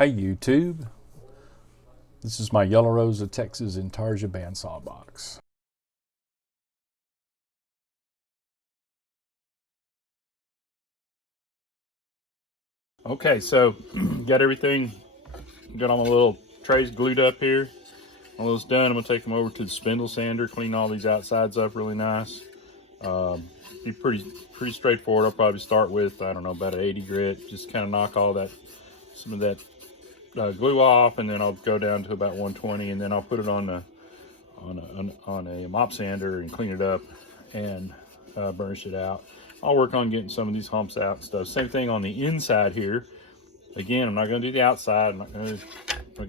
Hey YouTube, this is my Yellow Rose of Texas Intarsia bandsaw box. Okay, so got everything, got all my little trays glued up here. All those done, I'm gonna take them over to the Spindle Sander, clean all these outsides up really nice. Be pretty straightforward. I'll probably start with, I don't know, about an 80 grit, just kind of knock all that, some of that glue off, and then I'll go down to about 120, and then I'll put it on a mop sander and clean it up and burnish it out. I'll work on getting some of these humps out and stuff. Same thing on the inside here. Again, I'm not going to do the outside. I'm not going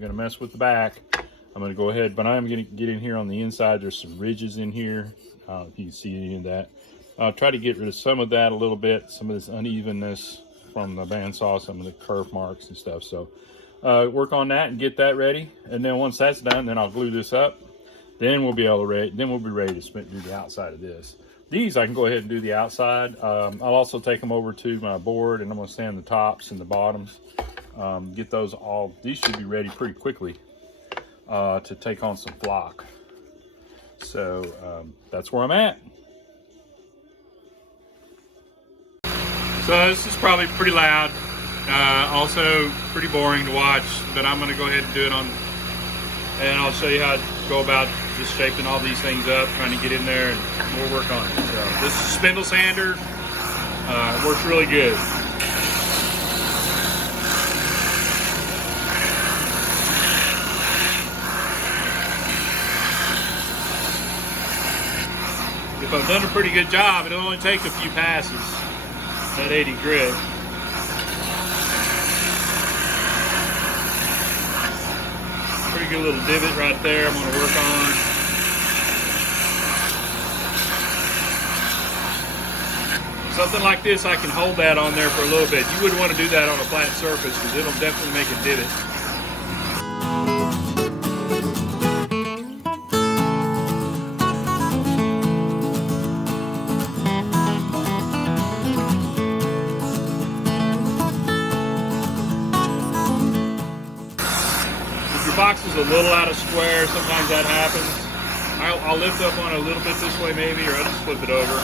to mess with the back. I'm going to go ahead, but I am going to get in here on the inside. There's some ridges in here. I don't know if you can see any of that. I'll try to get rid of some of that a little bit, some of this unevenness from the bandsaw, some of the kerf marks and stuff. So work on that and get that ready. And then once that's done, then I'll glue this up. Then we'll be ready to do the outside of this. These I can go ahead and do the outside. I'll also take them over to my board, and I'm going to sand the tops and the bottoms. Get those all. These should be ready pretty quickly to take on some flock. So that's where I'm at. So this is probably pretty loud. Also pretty boring to watch, but I'm going to go ahead and do it on, and I'll show you how to go about just shaping all these things up, trying to get in there, and we'll work on it. So this is Spindle Sander. It works really good. If I've done a pretty good job, it'll only take a few passes, that 80 grit. Pretty good little divot right there I'm going to work on. Something like this, I can hold that on there for a little bit. You wouldn't want to do that on a flat surface because it'll definitely make a divot. Box is a little out of square, sometimes that happens. I'll lift up on it a little bit this way maybe, or I'll just flip it over.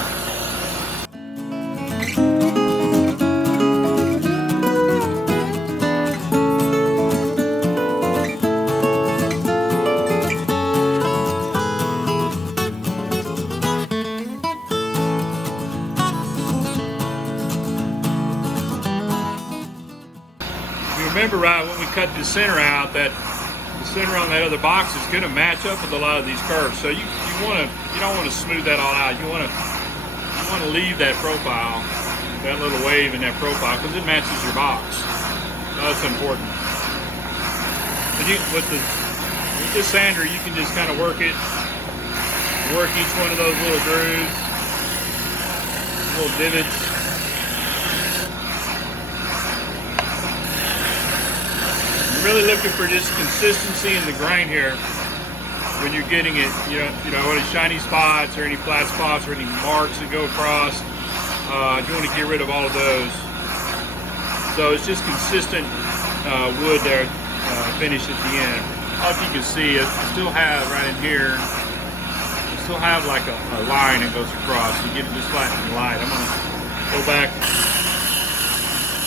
If you remember right when we cut the center out, that center on that other box is going to match up with a lot of these curves, so you don't want to smooth that all out. You want to leave that profile, that little wave in that profile, because it matches your box. So that's important. But with this sander, you can just kind of work each one of those little grooves, little divots. Really looking for just consistency in the grain here when you're getting it. You know any shiny spots or any flat spots or any marks that go across. You want to get rid of all of those. So it's just consistent wood there, finish at the end. All you can see, I still have right in here, I still have like a line that goes across. You get it just flat and light. I'm going to go back,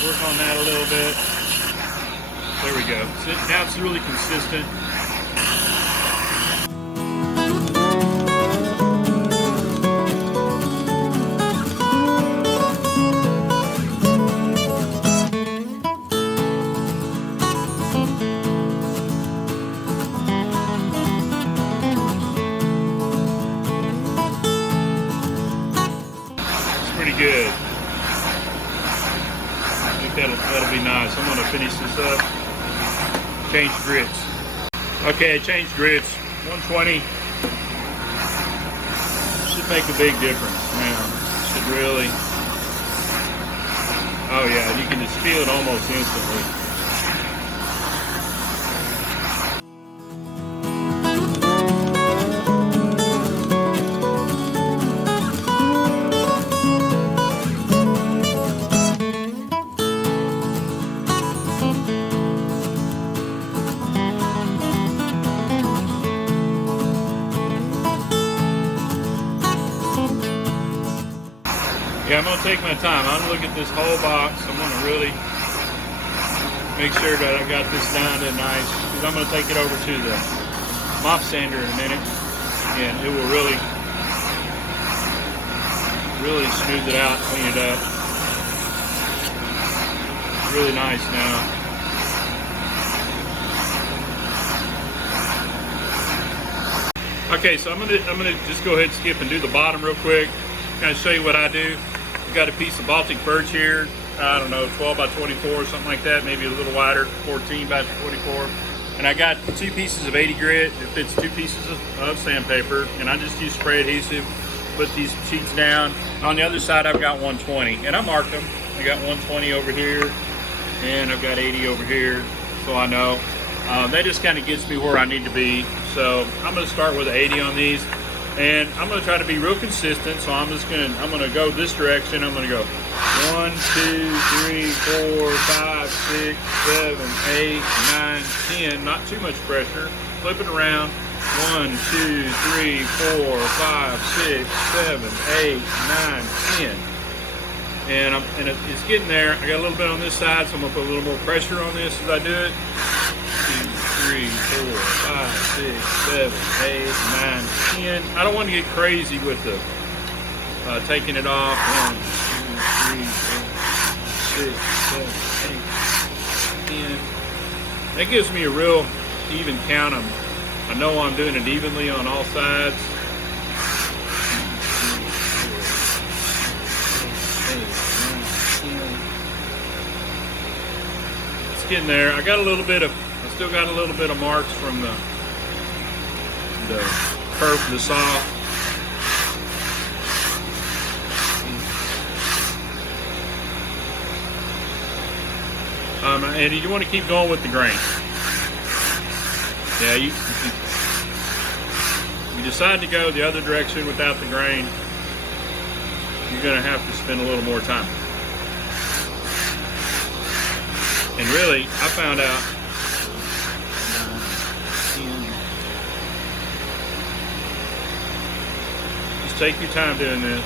work on that a little bit. There we go. So now it's really consistent. It's pretty good. I think that'll be nice. I'm going to finish this up. Change grits. Okay, I changed grits. 120 should make a big difference. Man, should really. Oh yeah, you can just feel it almost instantly. Yeah, I'm gonna take my time. I'm gonna look at this whole box. I'm gonna really make sure that I got this down to nice, because I'm gonna take it over to the mop sander in a minute, and it will really smooth it out, clean it up. It's really nice now. Okay, so I'm gonna just go ahead and skip and do the bottom real quick. Kind of show you what I do. I've got a piece of Baltic birch here. I don't know, 12 by 24 or something like that, maybe a little wider, 14 by 24. And I got 2 pieces of 80 grit. It fits 2 pieces of sandpaper, and I just use spray adhesive. Put these sheets down. On the other side, I've got 120, and I marked them. I got 120 over here, and I've got 80 over here, so I know. That just kind of gets me where I need to be. So I'm going to start with 80 on these, and I'm going to try to be real consistent. So I'm going to go this direction. I'm going to go 1, 2, 3, 4, 5, 6, 7, 8, 9, 10. Not too much pressure. Flip it around. 1, 2, 3, 4, 5, 6, 7, 8, 9, 10. And it's getting there. I got a little bit on this side, so I'm going to put a little more pressure on this as I do it. 2, 3, 4, 5, 6, 7, 8, 9, 10. I don't want to get crazy with the taking it off. 1, 2, 3, 4, 6, 7, 8, 10. That gives me a real even count. I know I'm doing it evenly on all sides. 2, 3, 4, 5, 6, 7, 8, 9, 10. It's getting there. I still got a little bit of marks from the curve, the saw. And you want to keep going with the grain. Yeah, you decide to go the other direction without the grain, you're going to have to spend a little more time. And really, I found out just take your time doing this.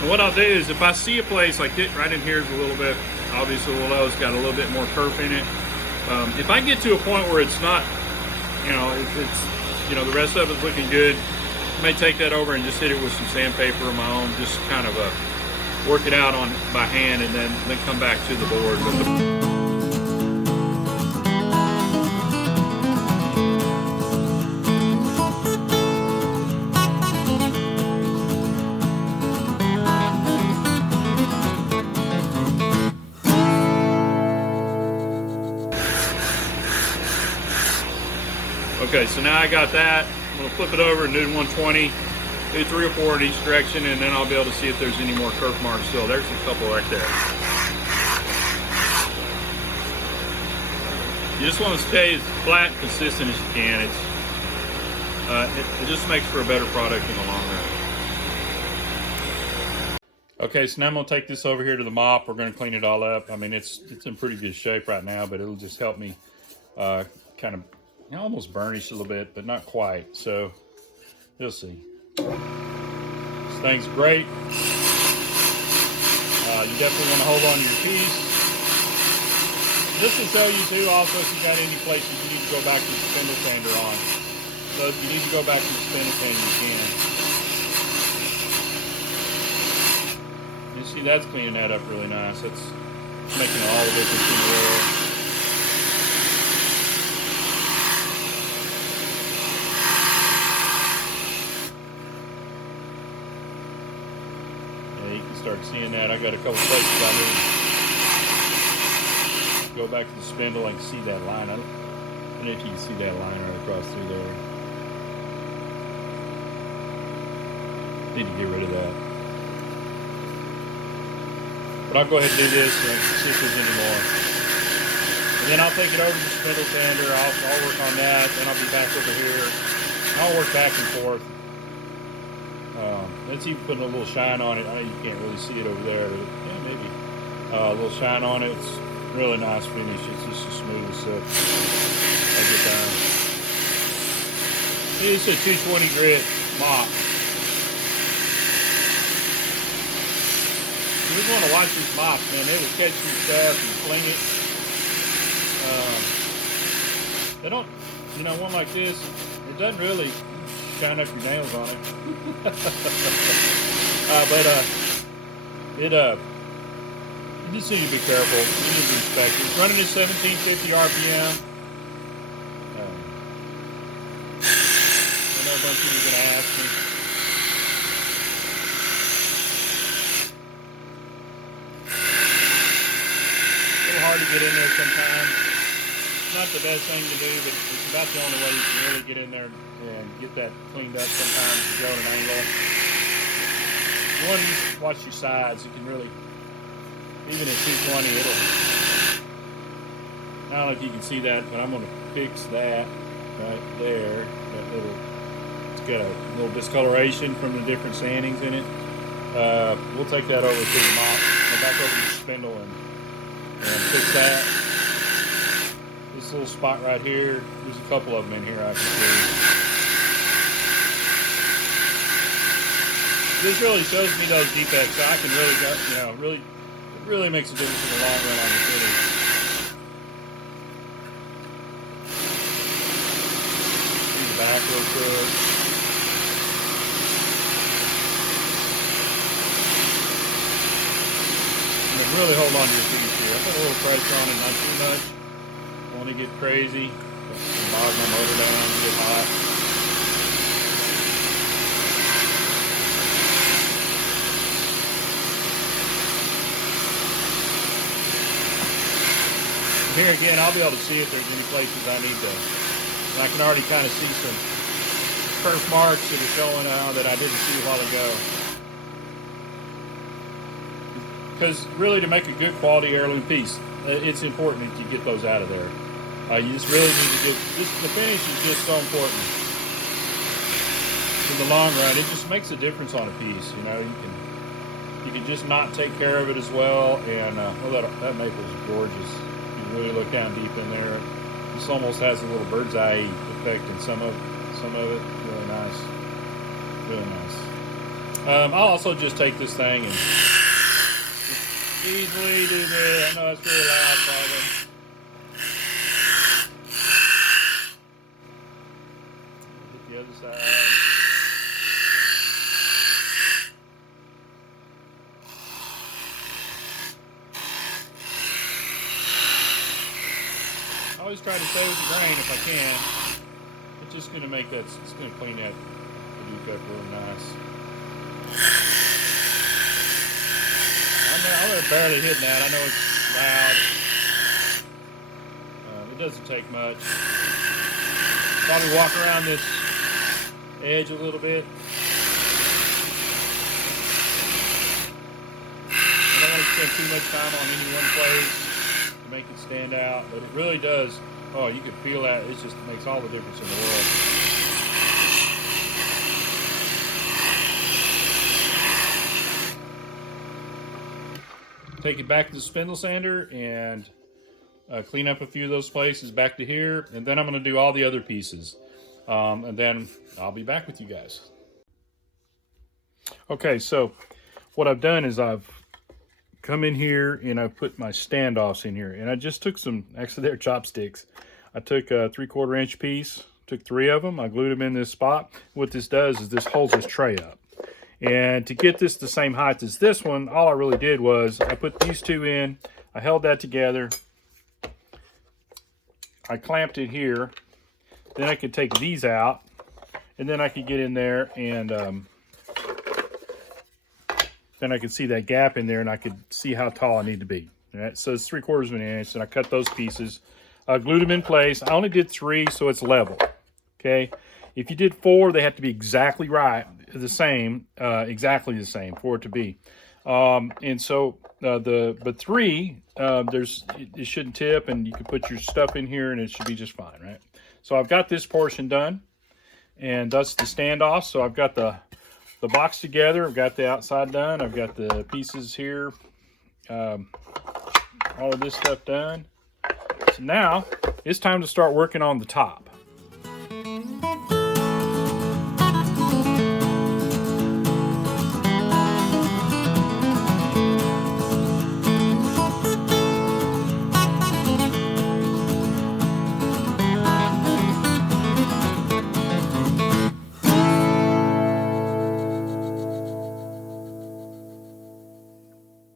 And what I'll do is, if I see a place like it right in here is a little bit, obviously a little low, it's got a little bit more curve in it. If I get to a point where it's not, the rest of it's looking good, I may take that over and just hit it with some sandpaper of my own, just kind of work it out by hand, and then come back to the board. Okay, so now I got that. I'm going to flip it over and do 120, do 3 or 4 in each direction, and then I'll be able to see if there's any more curve marks still. There's a couple right there. You just want to stay as flat and consistent as you can. It just makes for a better product in the long run. Okay, so now I'm going to take this over here to the mop. We're going to clean it all up. I mean, it's in pretty good shape right now, but it'll just help me kind of almost burnish a little bit, but not quite. So you'll see. This thing's great. You definitely want to hold on to your piece. This will show you too also if you got any places you need to go back to the spindle sander on. So if you need to go back to the spindle sander, you can. You see that's cleaning that up really nice. That's making all the difference in the world. You can start seeing that. I got a couple places I need to go back to the spindle and see that line. I don't know if you can see that line right across through there. Need to get rid of that. But I'll go ahead and do this and see if there's any more. And then I'll take it over to the spindle sander. I'll work on that. Then I'll be back over here. I'll work back and forth. Let's even put a little shine on it. I know you can't really see it over there. But yeah, maybe a little shine on it. It's really nice finish. It's just as smooth as I get down. It's a 220 grit mop. You want to watch these mops, man. They will catch some stuff and fling it. They don't, you know, one like this, it doesn't really shine up your nails on it. You just need to be careful. You need to inspect it. It's running at 1750 RPM. I know a bunch of you are going to ask me. A little hard to get in there sometimes. Not the best thing to do, but it's about the only way you can really get in there and get that cleaned up sometimes. You go at an angle. You want to watch your sides. You can really, even at 220, it'll, I don't know if you can see that, but I'm going to fix that right there. That little, it's got a little discoloration from the different sandings in it. We'll take that over to the mop. Go back over to the spindle and fix that. This little spot right here, there's a couple of them in here I can see. This really shows me those defects, so I can really go, you know, it really makes a difference in the long run on the footage. See the back real quick. And then really hold on to your piece here. I put a little pressure on it, not too much. Want to get crazy, bog my motor down, get hot. Here again, I'll be able to see if there's any places I need to, and I can already kind of see some perf marks that are showing that I didn't see a while ago. Because really, to make a good quality heirloom piece, it's important that you get those out of there. You just really need to get, the finish is just so important. In the long run, it just makes a difference on a piece. You know, you can just not take care of it as well. And well, that maple is gorgeous. You can really look down deep in there. This almost has a little bird's eye effect in some of it. Really nice, really nice. I'll also just take this thing and easily do this. I know it's really loud, probably. Hit the other side. I always try to stay with the grain if I can. It's just going to make that, it's going to clean that Duke up really nice. I'm barely hitting that. I know it's loud. It doesn't take much. Probably walk around this edge a little bit. I don't want to spend too much time on any one place to make it stand out, but it really does. Oh, you can feel that. It just makes all the difference in the world. Take it back to the spindle sander and clean up a few of those places back to here, and then I'm going to do all the other pieces, and then I'll be back with you guys. Okay, so what I've done is I've come in here and I've put my standoffs in here, and I just took some, actually they're chopsticks. I took a 3/4 inch piece, took 3 of them, I glued them in this spot. What this does is this holds this tray up. And to get this the same height as this one, all I really did was I put these 2 in, I held that together, I clamped it here, then I could take these out, and then I could get in there and then I could see that gap in there and I could see how tall I need to be. All right, so it's 3/4 of an inch, and I cut those pieces, glued them in place. I only did 3, so it's level, okay? If you did 4, they have to be exactly right, exactly the same for it to be. And so but 3, it shouldn't tip, and you can put your stuff in here and it should be just fine, right? So I've got this portion done, and that's the standoff. So I've got the box together, I've got the outside done, I've got the pieces here, all of this stuff done. So now it's time to start working on the top.